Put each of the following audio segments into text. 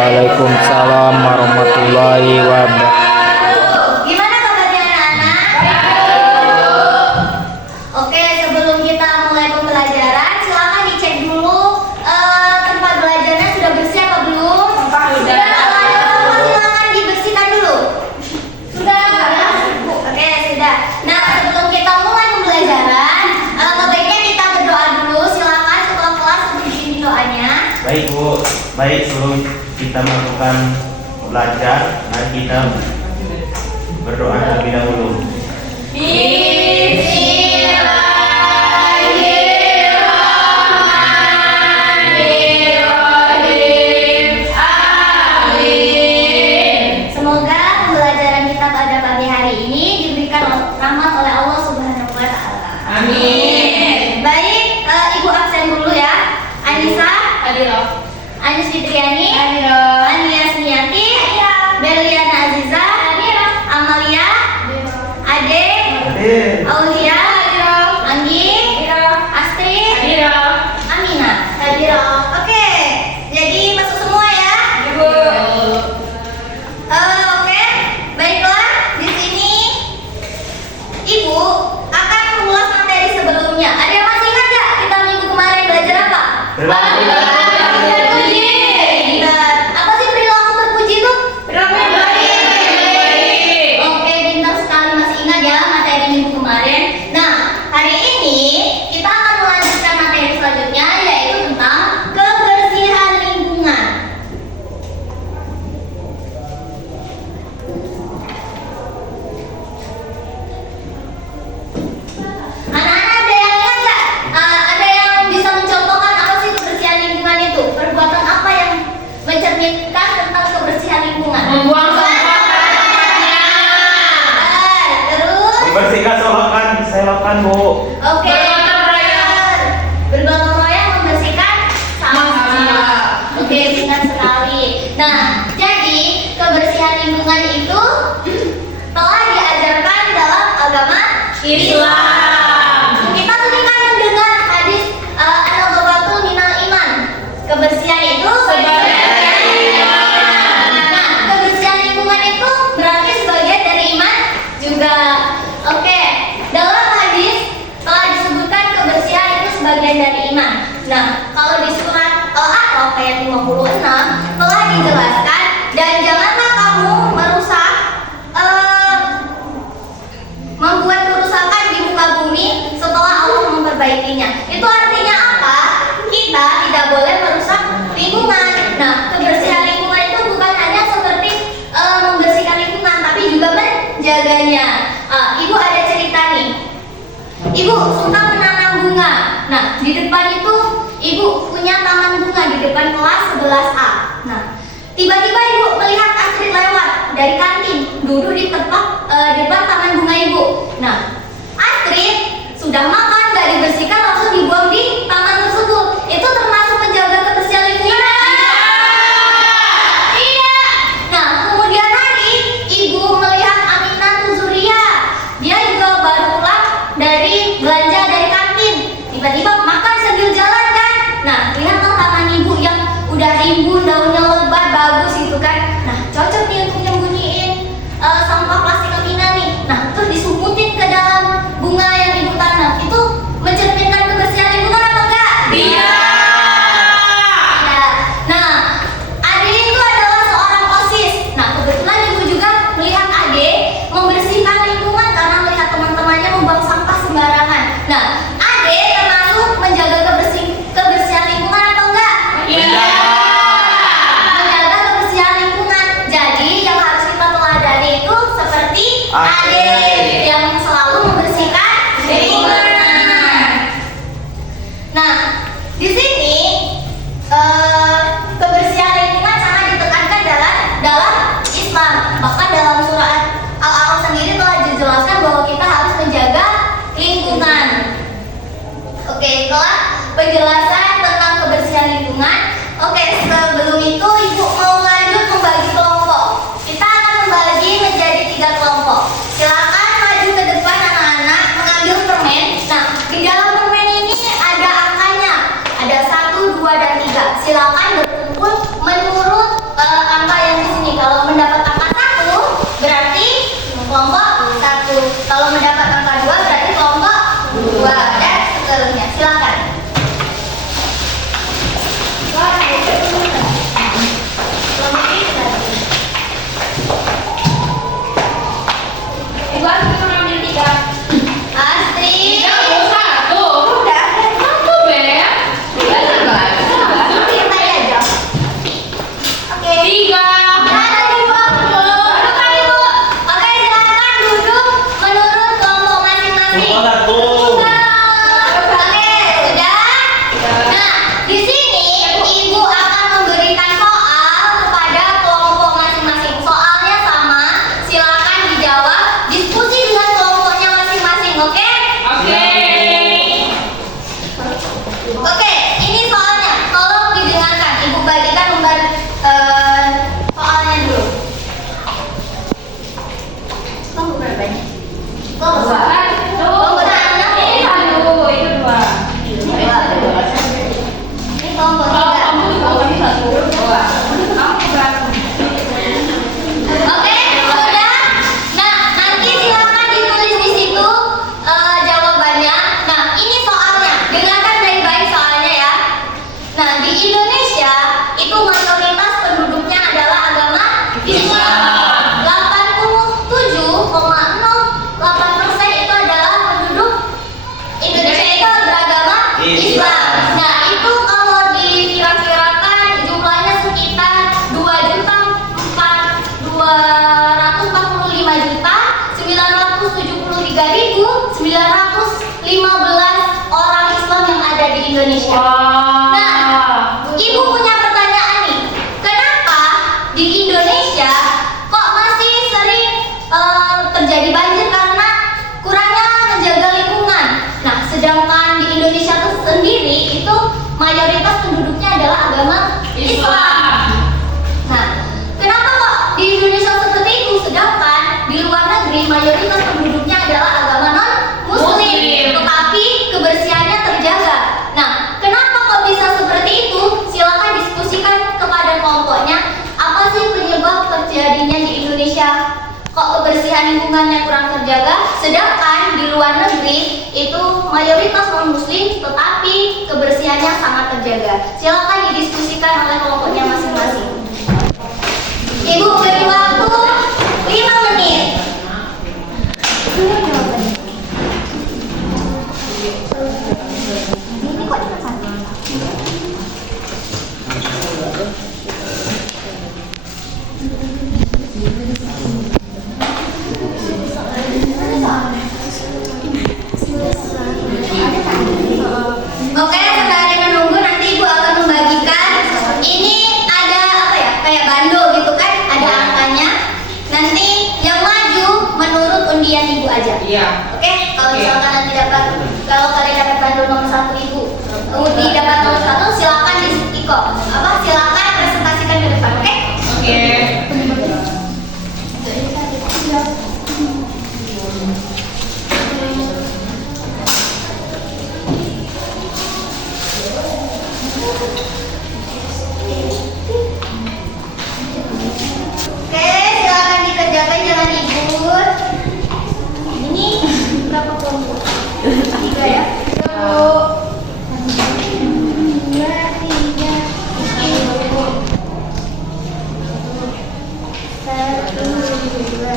Waalaikumsalam warahmatullahi wabarakatuh. Gimana kabarnya anak-anak? Oke, sebelum kita mulai pembelajaran, silakan dicek dulu tempat belajarnya sudah bersih apa belum? Sudah. Silakan dibersihkan dulu. Sudah. Oke, sudah. Nah, sebelum kita mulai pembelajaran, sebaiknya kita berdoa dulu. Silakan setelah kelas bikin doanya. Baik Bu, baik sebelum kita melakukan belajar, mari kita berdoa terlebih dahulu. Semoga pembelajaran kita pada pagi hari ini diberikan rahmat oleh Allah Subhanahu wa Ta'ala. Amin. Baik, Ibu absen dulu ya. Anissa, Anis Fitriani, Ania Sniati, Berliana Aziza, Amalia, Ade, Aulia, Anggi, Astrid, Amina. Oke, jadi masuk semua ya. Oke, baiklah. Di sini Ibu akan mengulas materi sebelumnya. Ada yang masih ingat nggak kita minggu kemarin belajar apa? Apa sih perilaku terpuji itu? Oke, pintar sekali masih ingat ya materi minggu kemarin. Nah, hari ini kita akan melanjutkan materi selanjutnya, yaitu tentang kebersihan lingkungan. Anak-anak ada yang ingat nggak? Ada yang bisa mencontohkan apa sih kebersihan lingkungan itu? Perbuatan apa yang mencerminkan tentang kebersihan lingkungan? Membuang sampah pada tempatnya. Terus? Membersihkan selokan Bu. Oke. Bergotong royong membersihkan sampah. Oke, benar sekali. Nah, jadi kebersihan lingkungan itu telah diajarkan dalam agama Islam. Kita sering kan mendengar hadis an-nadzafatul minal iman. Kebersihan itu sebagian dari iman. Nah, kebersihan lingkungan itu berarti sebagian dari iman juga. Oke, dalam hadis telah disebutkan kebersihan itu sebagian dari iman. Nah, kalau di surat Al-A'raf ayat 56 telah dijelaskan, dan janganlah kamu merusak membuat kerusakan di muka bumi setelah Allah memperbaikinya. Itu artinya apa? Kita tidak boleh merusak lingkungan. Nah, kebersihan lingkungan itu bukan hanya seperti membersihkan lingkungan, tapi juga menjaganya. Ibu ada cerita nih. Ibu suka menanam bunga. Nah, di depan itu ibu punya taman bunga di depan kelas 11A. Nah, tiba-tiba ibu melihat Astrid lewat dari kantin, duduk di depan taman bunga ibu. Nah, Astrid sudah makan, nggak dibersihkan, langsung dibuang di taman tersebut. Itu termasuk menjaga kebersihan lingkungan? Iya. Nah, kemudian hari ibu melihat Aminah Tuzuria. Dia juga baru pulang dari belanja dari kantin. Tiba-tiba makan sambil jalan kan. Nah, lihatlah taman ibu yang udah rimbun, daunnya lebat, bagus gitu kan. Nah, cocok nih untuk nyembunyiin sampah plastik Aminah nih. Nah, terus disumputin ke dalam bunga yang ibu tanam. Itu mencerminkan kebersihan lingkungan apa enggak? Iya. Ya. Nah, Ade itu adalah seorang OSIS. Nah, kebetulan ibu juga melihat Ade membersihkan lingkungan karena melihat teman-temannya membuang sampah sembarangan. Nah, Ade termasuk menjaga kebersihan lingkungan atau enggak? Iya. Menjaga kebersihan lingkungan. Jadi yang harus kita teladani itu seperti Ade yang selalu membersihkan lingkungan. Nah, di sini kebersihan lingkungan sangat ditekankan dalam Islam. Bahkan dalam surat Al-A'raf sendiri telah dijelaskan bahwa kita harus menjaga lingkungan. Oke, setelah penjelasan tentang kebersihan lingkungan, oke, sebelum itu ibu mau lanjut membagi kelompok. Kita akan membagi menjadi 3 kelompok. Silakan maju ke depan anak-anak mengambil permen. Nah, di dalam permen ini ada angkanya, ada 1, 2, dan 3. Silakan berkumpul menurut Kalau mendapat angka 2 berarti kelompok 2 dan seterusnya. Silakan. Astrid. Oke, ini soalnya. Tolong didengarkan. Ibu bagikan lembar soalnya dulu. Kamu berapa banyak? Kamu kelompok anak ini dua. Ini kelompok 3. Oke, sudah. Nah, nanti silakan ditulis di situ jawabannya. Nah, ini soalnya. Dengarkan baik-baik soalnya ya. Nah, di Indonesia itu mayoritas penduduknya adalah agama Islam. 87,08% itu adalah penduduk Indonesia itu beragama Islam. Nah, itu kalau dikira-kirakan jumlahnya sekitar 2.473.915 orang Islam yang ada di Indonesia. Nah, Ibu punya pertanyaan nih. Kenapa di Indonesia kok masih sering terjadi banjir karena kurangnya menjaga lingkungan? Nah, sedangkan di Indonesia itu sendiri itu mayoritas penduduknya adalah agama Islam. Nah, kenapa kok di Indonesia seperti itu sedangkan di luar negeri mayoritas penduduknya adalah agama non-muslim, tetapi kebersihannya terjaga. Nah, kenapa kok bisa seperti itu? Silakan diskusikan kepada kelompoknya. Apa sih penyebab terjadinya di Indonesia kok kebersihan lingkungannya kurang terjaga, sedangkan di luar negeri itu mayoritas non-muslim, tetapi kebersihannya sangat terjaga. Silakan didiskusikan oleh kelompoknya masing-masing. Ibu beri waktu 5 menit. Ini kok cepat? Oke, sembari menunggu nanti Ibu akan membagikan. Ini ada apa ya? Kayak bandul gitu kan? Ada angkanya. Nanti yang maju menurut undian Ibu aja. Iya. Oke, kalau misalkan nanti kalau kalian dapat bandul nomor 1 Ibu, kemudian dapat nomor 1, silakan silakan presentasikan ke depan, oke? Oke. Oke, silakan dikerjakan, jangan libur. Ini berapa kelompok? 3 ya? 2, 3, 1, 2, 3.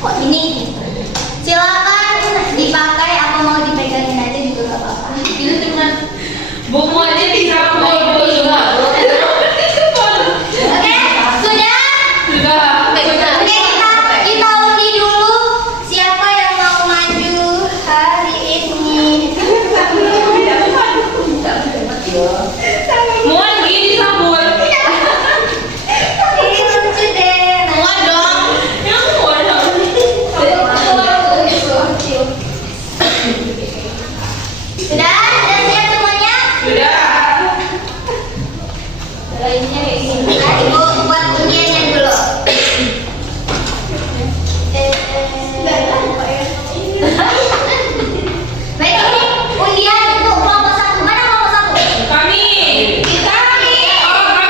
Kok ini? Silakan dipakai apa mau dipegangin aja juga gak apa-apa. Itu cuma buku aja dicampur juga. Oke, sudah? Sudah. Oke, kita undi dulu siapa yang mau maju hari ini. Mohon gini sambut. Ini lucu deh. Mohon dong. Yang mohon dong. Sudah siap semuanya? Sudah. Lainnya kayak gini. Ibu buat undiannya dulu. Baik, ini undian untuk kelompok 1. Mana kelompok 1? Kami. Kami. Oh, kami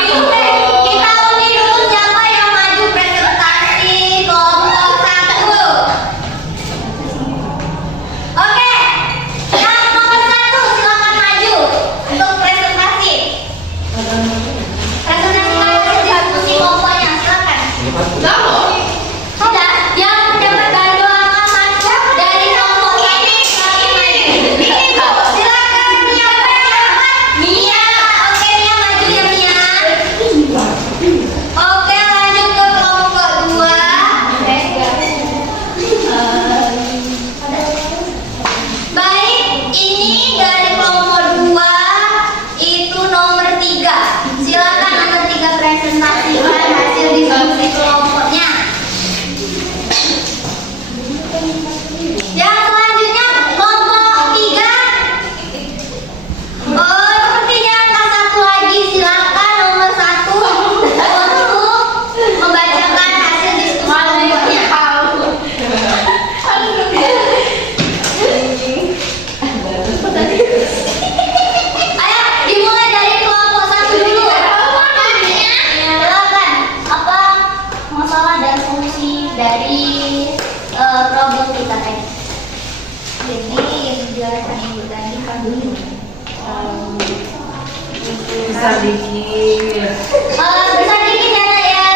Besar dikit. Besar dikit ya nak ya.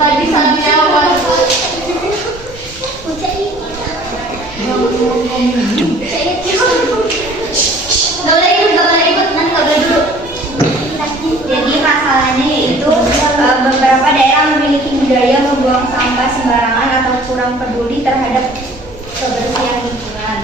Nggak bisa dijawab. Nggak boleh ikut, nanti nggak boleh dulu. Jadi masalahnya yaitu beberapa daerah memiliki budaya membuang sampah sembarangan atau kurang peduli terhadap kebersihan lingkungan.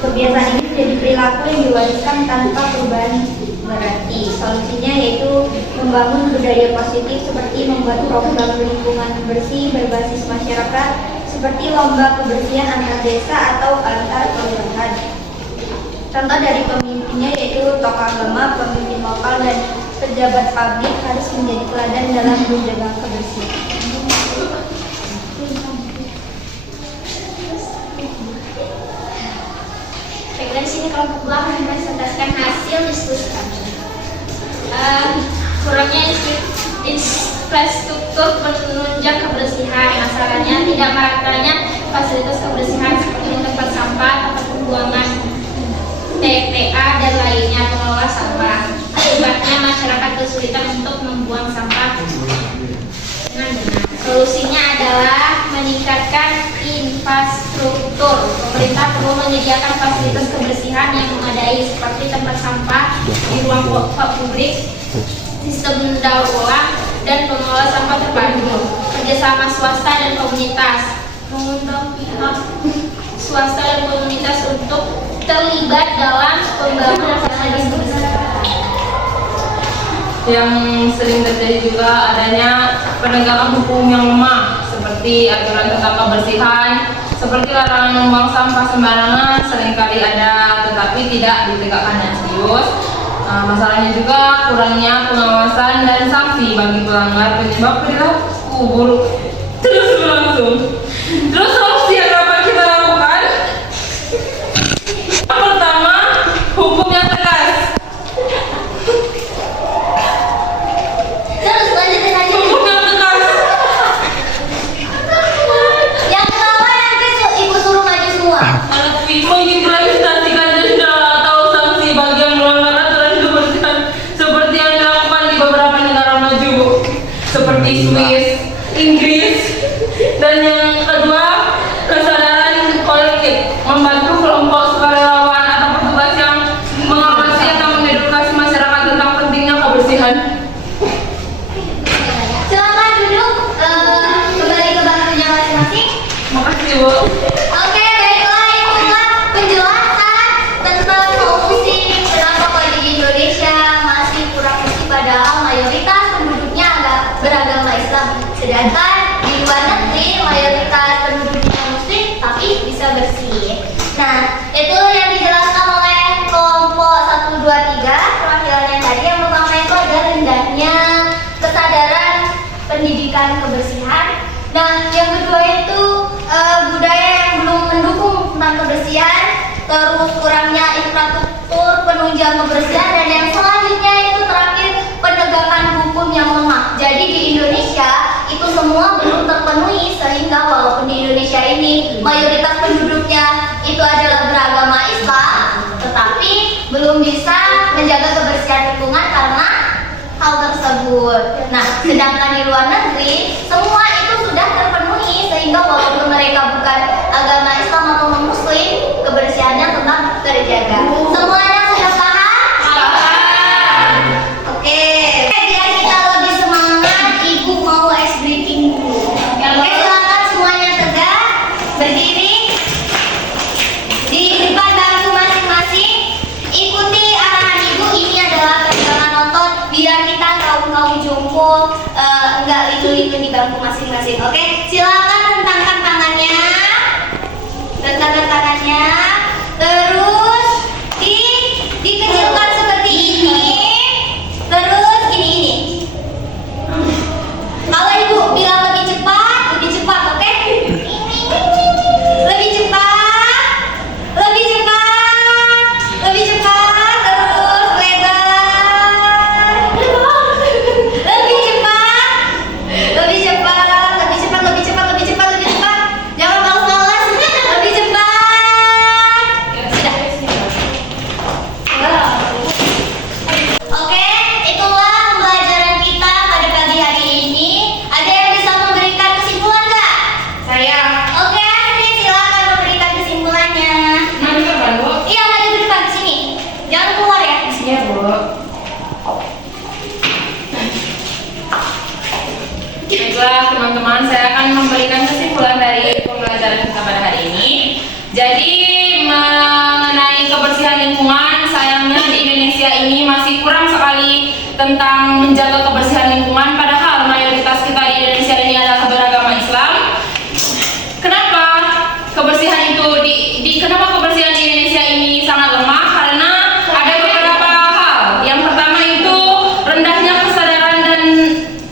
Kebiasaan ini menjadi perilaku yang diwariskan tanpa perubahan berarti. Solusinya yaitu membangun budaya positif seperti membuat program lingkungan bersih berbasis masyarakat seperti lomba kebersihan antar desa atau antar kelurahan. Contoh dari pemimpinnya yaitu tokoh agama, pemimpin lokal, dan pejabat publik harus menjadi teladan dalam menjaga kebersihan. Baiklah, di sini kelompok dua akan mempresentasikan hasil diskusi kami. Kurangnya infrastruktur penunjang kebersihan. Masalahnya tidak meratanya fasilitas kebersihan seperti tempat sampah, tempat pembuangan TPA dan lainnya, pengelola sampah. Akibatnya masyarakat kesulitan untuk membuang sampah dengan benar. Solusinya adalah meningkatkan infrastruktur. Pemerintah perlu menyediakan fasilitas kebersihan yang memadai seperti tempat sampah di ruang publik, sistem daur ulang, dan pengelola sampah terpadu. Kerjasama swasta dan komunitas, mengundang pihak swasta dan komunitas untuk terlibat dalam pembangunan fasilitas kebersihan. Yang sering terjadi juga adanya penegakan hukum yang lemah seperti aturan tentang kebersihan, seperti larangan membuang sampah sembarangan seringkali ada tetapi tidak ditegakkan dengan serius. Masalahnya juga kurangnya pengawasan dan sanksi bagi pelanggar penyebab perilaku buruk terus berlangsung. Terus solusi yang dapat kita lakukan? Yang pertama, hukum yang tegas. Terus lanjutin aja. Hukum yang tegas. Yang kedua nanti ibu suruh maju semua. Mengimplementasikan denda atau sanksi bagi yang melanggar aturan kebersihan seperti yang dilakukan di beberapa negara maju seperti Swiss, Inggris. Dan yang kedua, kesadaran kolektif, membantu kelompok sukarelawan atau petugas yang mengawasi atau mengedukasi masyarakat tentang pentingnya kebersihan. Silakan duduk, kembali ke bangkunya masing-masing. Makasih, Bu. Oke, baiklah, itulah penjelasan tentang solusi kenapa kalau di Indonesia masih kurang bersih padahal mayoritas penduduknya beragama Islam. Sedangkan di luar negeri mayoritas penduduknya Muslim tapi bisa bersih. Nah, itu yang dijelaskan oleh kelompok 1, 2, 3 perwakilannya tadi. Yang pertama itu ada rendahnya kesadaran pendidikan kebersihan. Nah, yang kedua itu budaya yang belum mendukung tentang kebersihan, terus kurangnya infrastruktur penunjang kebersihan, dan yang selanjutnya itu terakhir penegakan hukum yang lemah. Jadi di Indonesia itu semua belum terpenuhi sehingga walaupun di Indonesia ini mayoritas penduduknya itu adalah beragama Islam, tetapi belum bisa menjaga kebersihan lingkungan karena hal tersebut. Nah, sedangkan di luar negeri semua itu sudah terpenuhi sehingga walaupun mereka bukan agama Islam atau non-Muslim, kebersihannya tetap terjaga. Semuanya sudah paham? Paham. Oke. Biar kita lebih semangat, Ibu mau ice breaking dulu. Oke, silakan semuanya tegak, berdiri di depan bangku masing-masing. Ikuti arahan Ibu. Ini adalah pegangan otot biar kita kaum jompo enggak lidu-lidu di bangku masing-masing. Oke, silakan rentangkan tangannya. Rentangkan tangannya. Terus dikecilkan seperti ini. Terus ini. Kalau Ibu bilang lebih cepat, oke? Lebih cepat. Lebih cepat. Lebih cepat. Terus lebar. Lebih cepat. Lebih cepat. Lebih cepat. Lebih cepat. Lebih cepat. Lebih cepat. Jangan males-males. Lebih cepat. baiklah teman-teman, saya akan memberikan kesimpulan dari pembelajaran kita pada hari ini. Jadi mengenai kebersihan lingkungan, sayangnya di Indonesia ini masih kurang sekali tentang menjaga kebersihan lingkungan, padahal mayoritas kita di Indonesia ini adalah beragama Islam. Kenapa kebersihan itu kenapa kebersihan di Indonesia ini sangat lemah? Karena ada beberapa hal. Yang pertama itu rendahnya kesadaran dan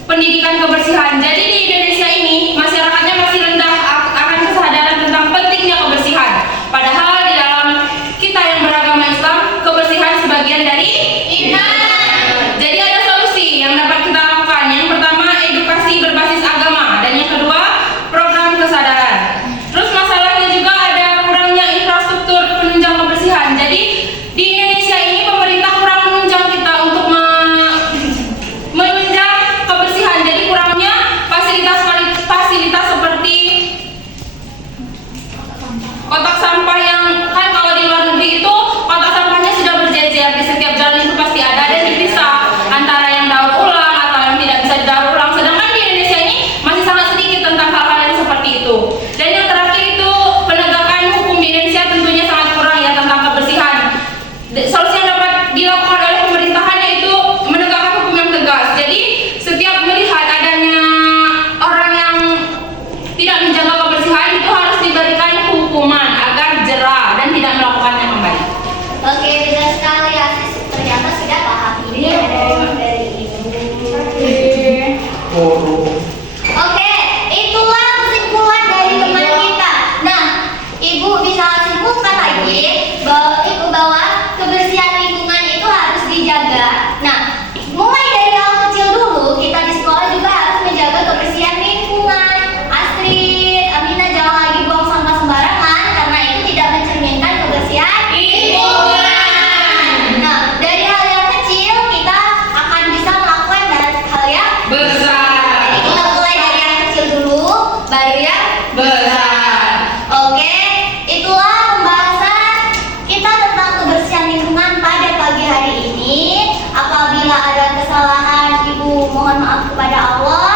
pendidikan kebersihan. Jadi di Indonesia ini masyarakatnya masih rendah akan kesadaran tentang pentingnya kebersihan. Padahal di dalam kita yang beragama Islam, kebersihan sebagian dari iman. Jadi ada solusi yang dapat kita lakukan. Yang pertama, edukasi berbasis agama, dan yang kedua, program kesadaran. Terus masalahnya juga ada kurangnya infrastruktur penunjang kebersihan. Jadi di Indonesia ini pemerintah kurang menunjang kita untuk menunjang kebersihan. Jadi kurangnya fasilitas seperti kotak sampah, yang kan kalau di luar negeri itu kotak sampahnya sudah berjejer di setiap jalan, itu pasti ada dan dipisah antara yang daur ulang atau yang tidak bisa didaur ulang. Sedangkan di Indonesia ini masih sangat sedikit tentang hal-hal yang seperti itu. Dan yang terakhir itu penegakan hukum di Indonesia tentunya sangat kurang ya tentang kebersihan. Solusi yang dapat dilakukan oleh pemerintahan yaitu menegakkan hukum yang tegas. Jadi setiap melihat adanya orang yang tidak menjaga kebersihan itu harus diberikan hukuman agar jera dan tidak melakukannya kembali. Oke, benar sekali ya. Ternyata sudah paham ini dari ibu. Oke, itulah kesimpulan dari teman kita. Nah, ibu bisa simpulkan lagi bahwa kebersihan lingkungan itu harus dijaga. Nah, mulai dari hal kecil dulu, kita di sekolah juga harus menjaga kebersihan lingkungan. Astrid, Amina, jangan lagi buang sampah sembarangan karena itu tidak mencerminkan kebersihan lingkungan. Nah, dari hal yang kecil kita akan bisa melakukan hal yang Besar. Jadi kita mulai dari yang kecil dulu, baru yang Besar. Oke, itulah pembahasan kita tentang kebersihan lingkungan pada pagi hari ini. Apabila ada kesalahan, Ibu mohon maaf kepada Allah.